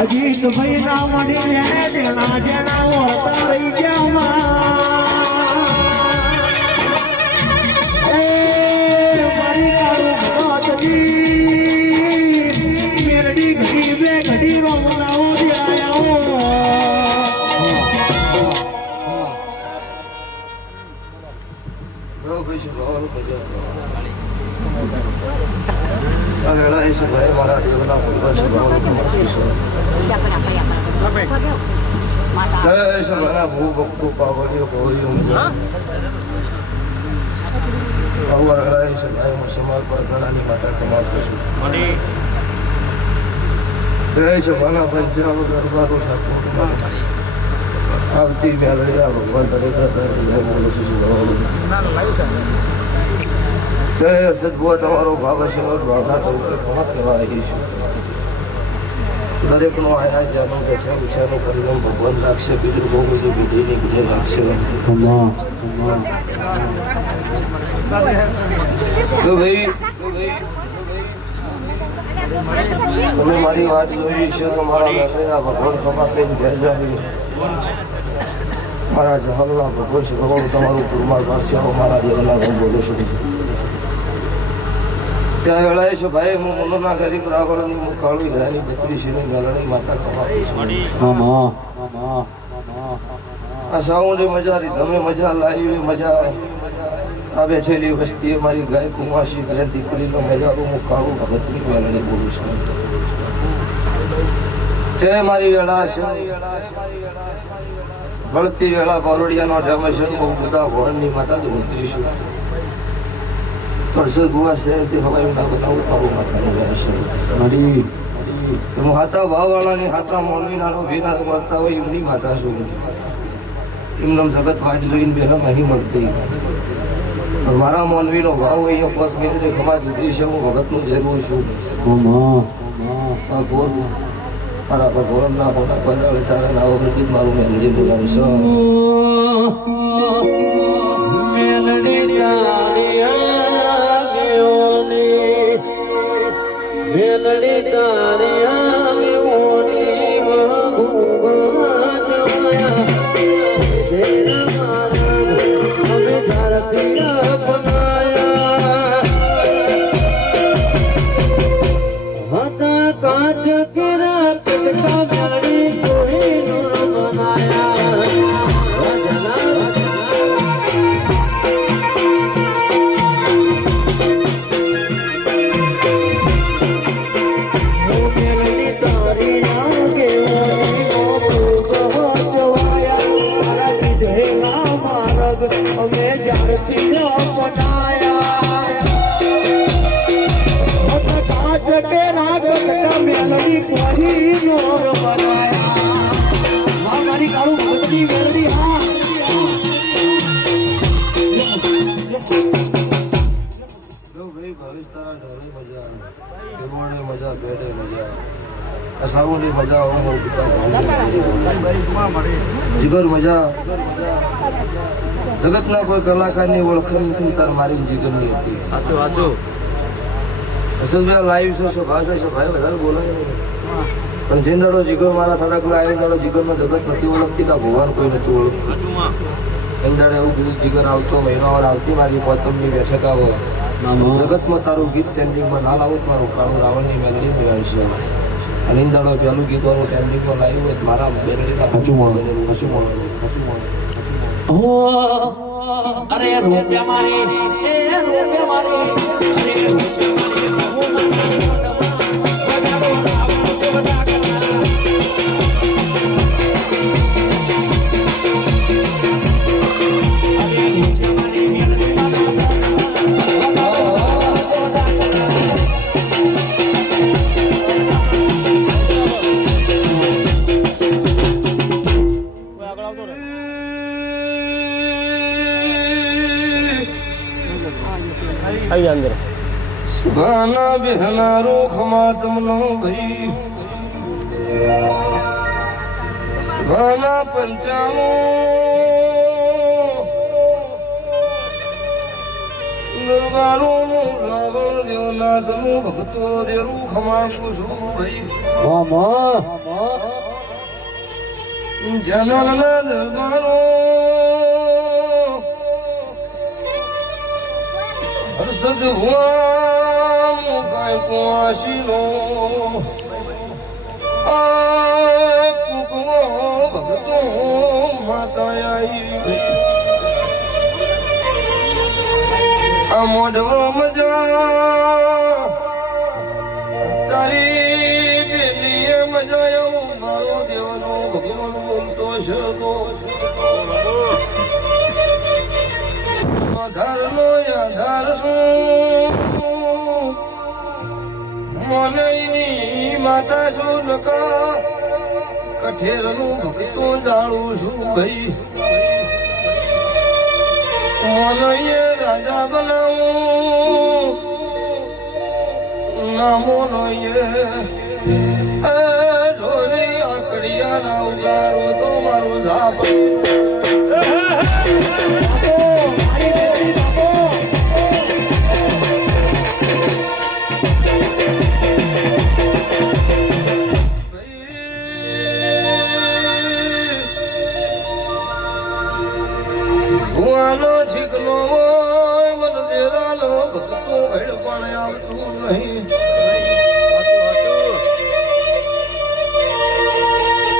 અજીત ભાઈ ના મળી એને દેણા જેના હોતા રહી ગયા મારી મેરડી ઘડી બે ઘડી રમલાઓ આવતી મેળવ્યા ભગવાન જય સદભુવા તમારો ભાવ હશે ભાવના કહેવાય છે દરેકનો આયા જાનો પછાનું પરિણામ ભગવાન રાખશે બીજું બહુ બધી વિધિની વિજય રાખશે તો ભાઈ તમે મારી વાત જોઈ છે તો મારા મેળવેલા ભગવાન ખમા કઈ ઘેર જાવી મારા જહલના ભગવાન છે ભગવાન તમારું ગુરુમાર પાસે મારા દેવના હું બોલું છું ત્યાં વેળાએ છે ભાઈ હું મનોના ગરીબ રાવણની હું કાળવી ઘરાની બત્રી છે મેળણી માતા ખમા આ સાઉન્ડે મજા રહી તમે મજા લાવી મજા આ બેઠેલી વસ્તી મારી ગાય કુમાસી ઘરે દીકરીનો મજારો હું કાળું ભગતની મેળણી બોલું છું જય મારી વેળા છે બળતી વેળા બારોડિયાનો રમેશન હું બધા ભવનની માતાજી ઉતરીશું પરસદ ભુવા શહેરથી હવાઈ ના બનાવું કાળું માતાની રહેશે હું હાથા ભાવવાળાની હાથા મોનવીનાનો ભીના મળતા હોય એમની માતા છું એમનો જગત વાટ જોઈને બેહમ અહીં મળતી મારા મોનવીનો ભાવ અહીંયા બસ મેળવી ખમા દીધી છે હું ભગતનું જરૂર છું મારા ભગવાનના મોટા પંદર ચાર નાવો પ્રતિક મારું મેલડી બોલાવશો મેલડી મારી કાળુ ભગતની મેળવી હા ભાઈ ભવિષ્ય તારા ઢોલે મજા કેવડે મજા બેઠે મજા અસાવની મજા જીગર મજા જગતના કોઈ કલાકારની ઓળખાણ તાર મારી જીગરની હતી અસલભાઈ લાઈવ છે સભા છે સભાએ વધારે બોલાય પણ જે દાડો જીગર મારા થોડાક આવ્યો દાડો જીગરનો જગત નથી ઓળખતી તા ભગવાન કોઈ નથી ઓળખતું એમ દાડે એવું કીધું જીગર આવતો મહિનાવાર આવતી મારી પોચમની બેઠક આવો જગતમાં તારું ગીત ટ્રેન્ડિંગમાં ના લાવું મારું કાળું રાવણની મેલડી મેળવશે અને ઇન દાડો પહેલું ગીત વાળું ટ્રેન્ડિંગમાં લાવ્યું હોય મારા મેલડીના પાછું મળેલું અરે રૂપિયા મારી એ રૂપિયા મારી અંદર સુભાના બહેના રોખમાં તમનો ભાઈ સુભાના પંચાનો દરબારો રાવણ દેવનાથ નું ભક્તો દેરું ખમા કુશું ભાઈ જનના દરબારો સદભુઆ મુકાય કુઆશીનો આ કુકવો ભગતો માતા આવી આ મોઢો મજા તારી પેલીએ મજા એવું મારો દેવનો ભગવાન બોલતો શકો ધર્મો યાધાર શું મનઈની માતા છું નકા કઠેરનું ભક્તો જાણું છું ભાઈ મનઈએ રાજા બનાવું નામો નઈએ ઢોલી આકડિયા ના ઉગારો તો મારું ઝાપ ભુવાનો ઠીકનો હોય મન દેરાનો ભક્તો ભેડ પણ આવતું નહીં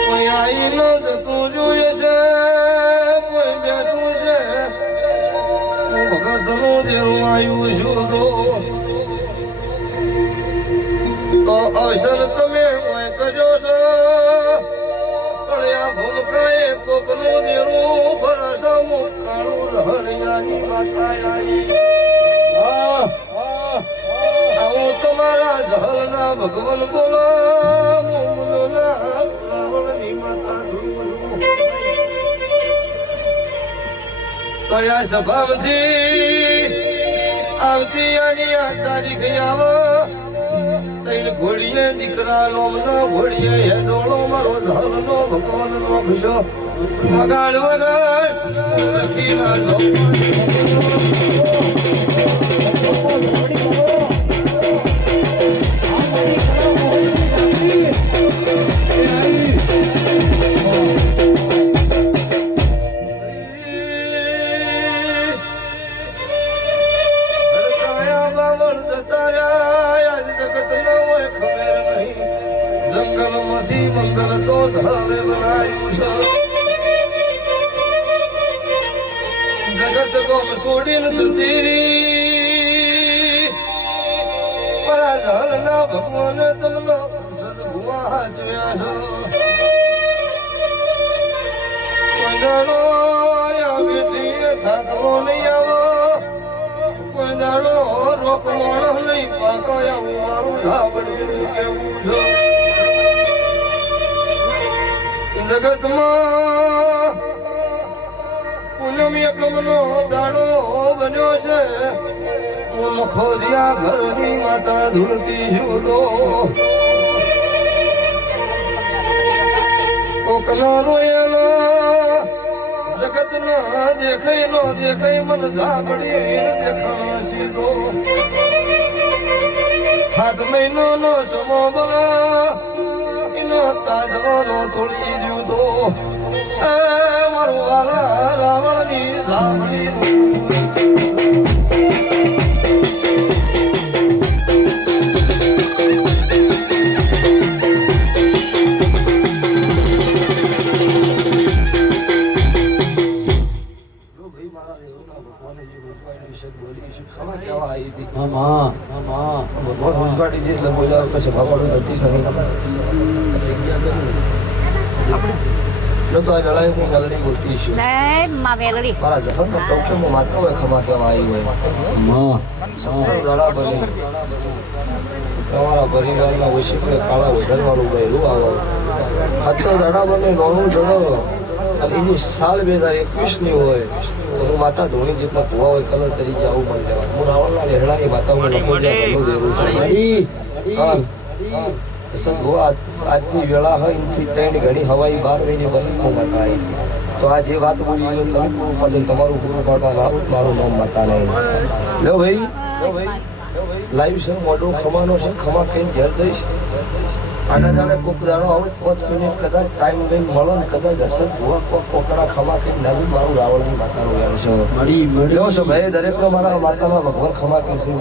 કોઈ આઈ ન જતું જોઈએ છે કોઈ બેઠું છે ભગતનું દેરું આવ્યું છું તો અવસર તમે કોઈ કર્યો છો પડ્યા ભૂલકાએ કોકનું દેરું ભરાસા મુકાળું રહણિયાની માતા આવી આવું તમારા જહલના ભગવાન બોલા મોમલના રાવણની માતા ધૂળું કયા સભામાંથી આવતી આની આ તારીખે આવો તૈણ ઘોડીએ દીકરા લોમનો ઘોડીએ હેડોળો મારો ઝાલનો ભગવાનનો ખુશો વગાડ વગાડ લખી ના લો જંગલમાંથી મંગલ તો ધારે બનાવ્યું છે જગત ગમ છોડીને જતીરી પરા ઝાલના ભગવાન તમને સદભુવા હાચવ્યા છો દાડો આવેલી સાકલો નહીં આવો કોઈ દાડો રોકવાનો નહીં પાકો આવું મારું ધાબડી કેવું છે જગતમાં પૂનમ એકમનો દાડો બન્યો છે હું મખોદિયા ઘરની માતા ધૂળતી જુદો કોકના રોયેલા જગતના દેખાય નો દેખાય મન ઝાપડી દેખાણા સીધો હાથ મહિનો નો સમો બના એનો તાજવાનો તોડી દીધો એ મારું વાલા રાવણની ઝાપડી ભગવાન ઉજવાડી દે એટલે બોલાવ પછી ભગવાન નથી ઘણી લોકો આ લડાઈની લડણી બોલતી છે મારા જહરમાં ટોકીમાં માતા હોય ખમા કહેવા આવી હોય સફળ દડા બની તમારા પરિવારના વશીકને કાળા વધારવાનું ગયેલું આવો અત્તર દડા બને નોનું દડો અને એની સાલ 2021ની હોય તો હું માતા ધોની જેટલા કુવા હોય કલર તરીકે આવું મન લેવા હું રાવણના લેહડાની માતાઓને લખો દેવું છું આજની વેળા હોય એમથી ત્રણ ઘણી હવાઈ 12 મહિને બની માતા આવી તો આ જે વાત બોલી તમારું પૂરું પાડવા મારું નામ માતા નહીં લો ભાઈ લાઈવ છે મોઢું ખમાનો છે ખમા કઈ ઘેર જઈશ આના જાણે કોક દાડો આવું 5 મિનિટ કદાચ ટાઈમ લઈને મળો ને કદાચ હશે કોકડા ખમા કઈ નાનું મારું રાવણની માતાનો વેળ છે એવો છે ભાઈ દરેકનો મારા માતામાં ભગવાન ખમા કહે છે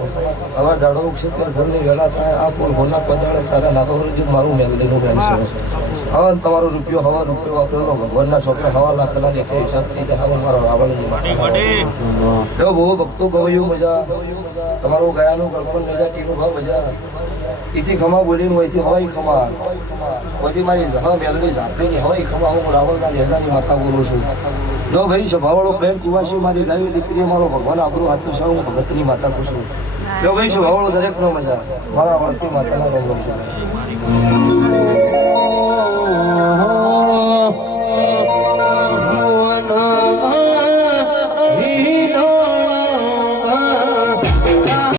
અમારા દાડો છે ત્યાં ઘરની વેળા થાય આ કોણ હોના પદાડે સારા નાગો મારું મેલડીનું વેણ છે હવે તમારો રૂપિયો હવા રૂપિયો વાપરેલો ભગવાનના છોકરા હવા લાખના દેખે હિસાબથી હવે મારો રાવણની માતા એવો બહુ ભક્તો ગવાયું મજા તમારું ગયાનું કલ્પન મજા ટીનું ભાવ મજા એથી ખમા બોલીને હોયથી હવાઈ ખમા પછી મારી જહા મેલની ઝાપડીની હવાઈ ખમા હું રાવણના લેડાની માતા બોલું છું જો ભાઈ સ્વભાવવાળો પ્રેમ કુવાસી મારી લાવી દીકરી મારો ભગવાન આપણું હાથું છે હું ભગતની માતા પૂછું જો ભાઈ સ્વભાવવાળો દરેકનો મજા મારા વળતી માતાના રોગ છું